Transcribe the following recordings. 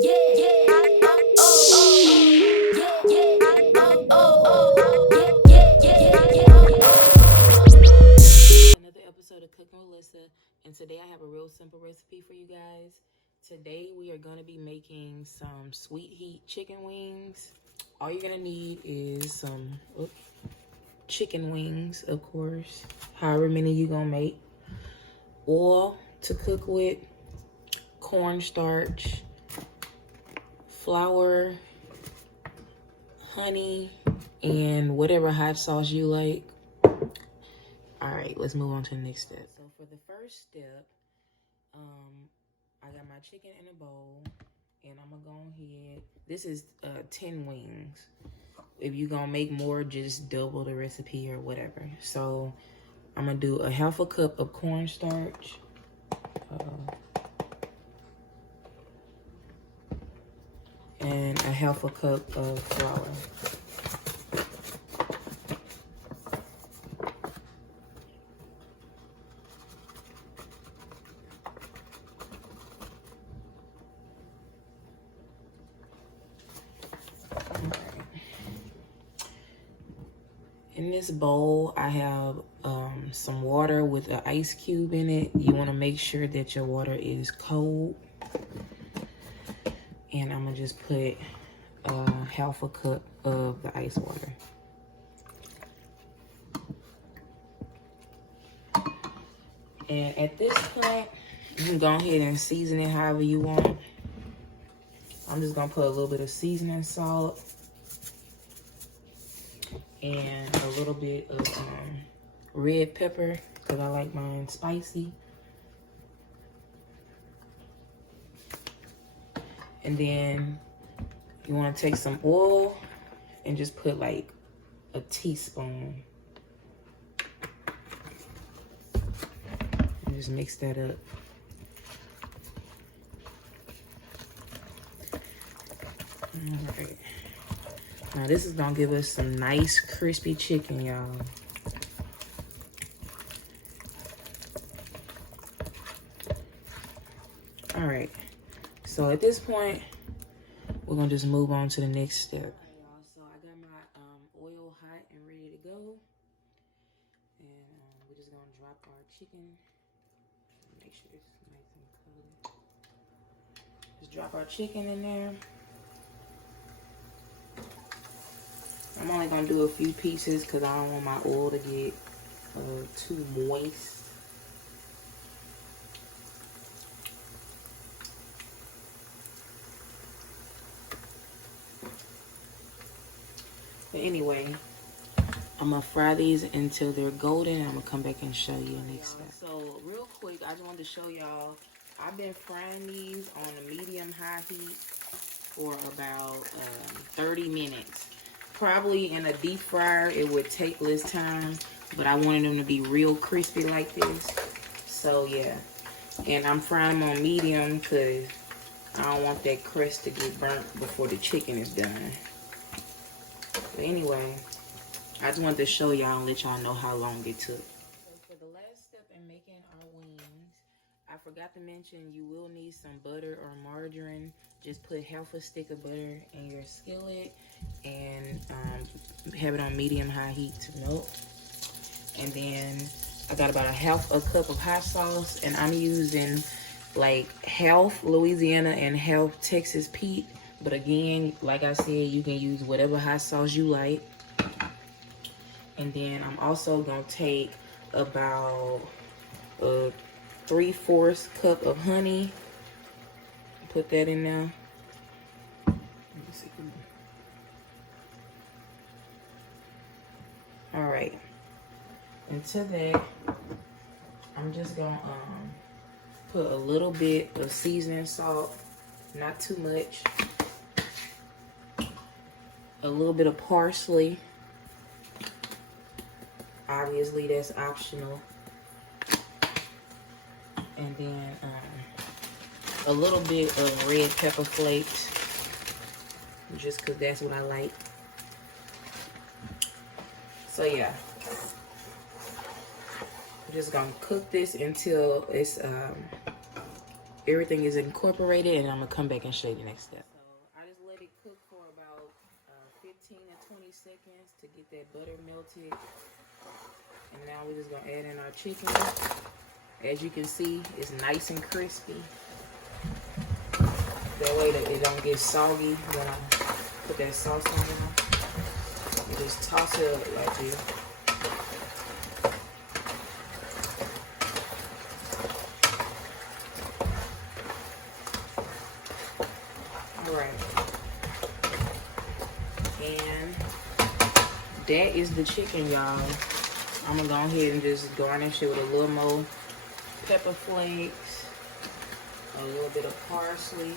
Another episode of Cooking with Lyssa, and today I have a real simple recipe for you guys. Today we are going to be making some sweet heat chicken wings. All you're going to need is some chicken wings, of course, however many you're going to make. Oil to cook with, cornstarch, flour, honey, and whatever hot sauce you like. All right, let's move on to the next step. So for the first step, I got my chicken in a bowl, and I'm gonna go ahead. This is 10 wings. If you're gonna make more, just double the recipe or whatever. So I'm gonna do a half a cup of cornstarch. And a half a cup of flour. In this bowl, I have some water with an ice cube in it. You want to make sure that your water is cold. And I'm going to just put half a cup of the ice water. And at this point, you can go ahead and season it however you want. I'm just going to put a little bit of seasoning salt and a little bit of red pepper because I like mine spicy. And then you want to take some oil and just put like a teaspoon. And just mix that up. All right. Now this is gonna give us some nice crispy chicken, y'all. All right, so at this point, we're gonna just move on to the next step. All right, y'all, so I got my oil hot and ready to go. And we're just gonna drop our chicken. Make sure it's nice and cold. Just drop our chicken in there. I'm only gonna do a few pieces because I don't want my oil to get too moist. But anyway, I'm gonna fry these until they're golden. I'm gonna come back and show you next step. So real quick, I just wanted to show y'all, I've been frying these on a medium-high heat for about 30 minutes. Probably in a deep fryer, it would take less time, but I wanted them to be real crispy like this. So yeah, and I'm frying them on medium because I don't want that crust to get burnt before the chicken is done. But anyway, I just wanted to show y'all and let y'all know how long it took. So for the last step in making our wings, I forgot to mention you will need some butter or margarine. Just put half a stick of butter in your skillet and have it on medium-high heat to melt. And then I got about a half a cup of hot sauce, and I'm using like half Louisiana and half Texas Pete. But again, like I said, you can use whatever hot sauce you like. And then I'm also gonna take about a 3/4 cup of honey. Put that in there. All right. And to that, I'm just gonna put a little bit of seasoning salt, not too much. A little bit of parsley. Obviously, that's optional. And then a little bit of red pepper flakes, just because that's what I like. So yeah, I'm just gonna cook this until it's everything is incorporated, and I'm gonna come back and show you the next step. So I just let it cook for about 15 to 20 seconds to get that butter melted. And now we're just gonna add in our chicken. As you can see, it's nice and crispy. That way that it don't get soggy when I put that sauce on there. You just toss it up like this. Alright. And that is the chicken, y'all. I'm gonna go ahead and just garnish it with a little more pepper flakes, a little bit of parsley.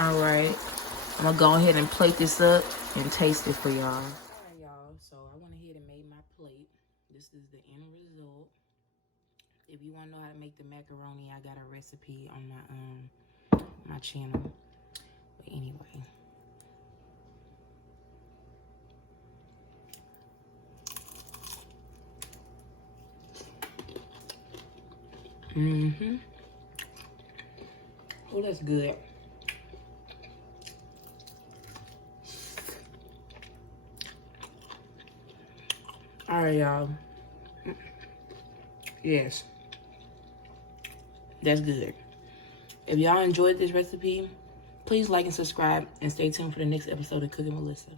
Alright, I'm gonna go ahead and plate this up and taste it for y'all. Alright, y'all, so I went ahead and made my plate. This is the end result. If you want to know how to make the macaroni, I got a recipe on my channel. But anyway. Oh, that's good. All right, y'all. Yes. That's good. If y'all enjoyed this recipe, please like and subscribe and stay tuned for the next episode of Cooking with Lyssa.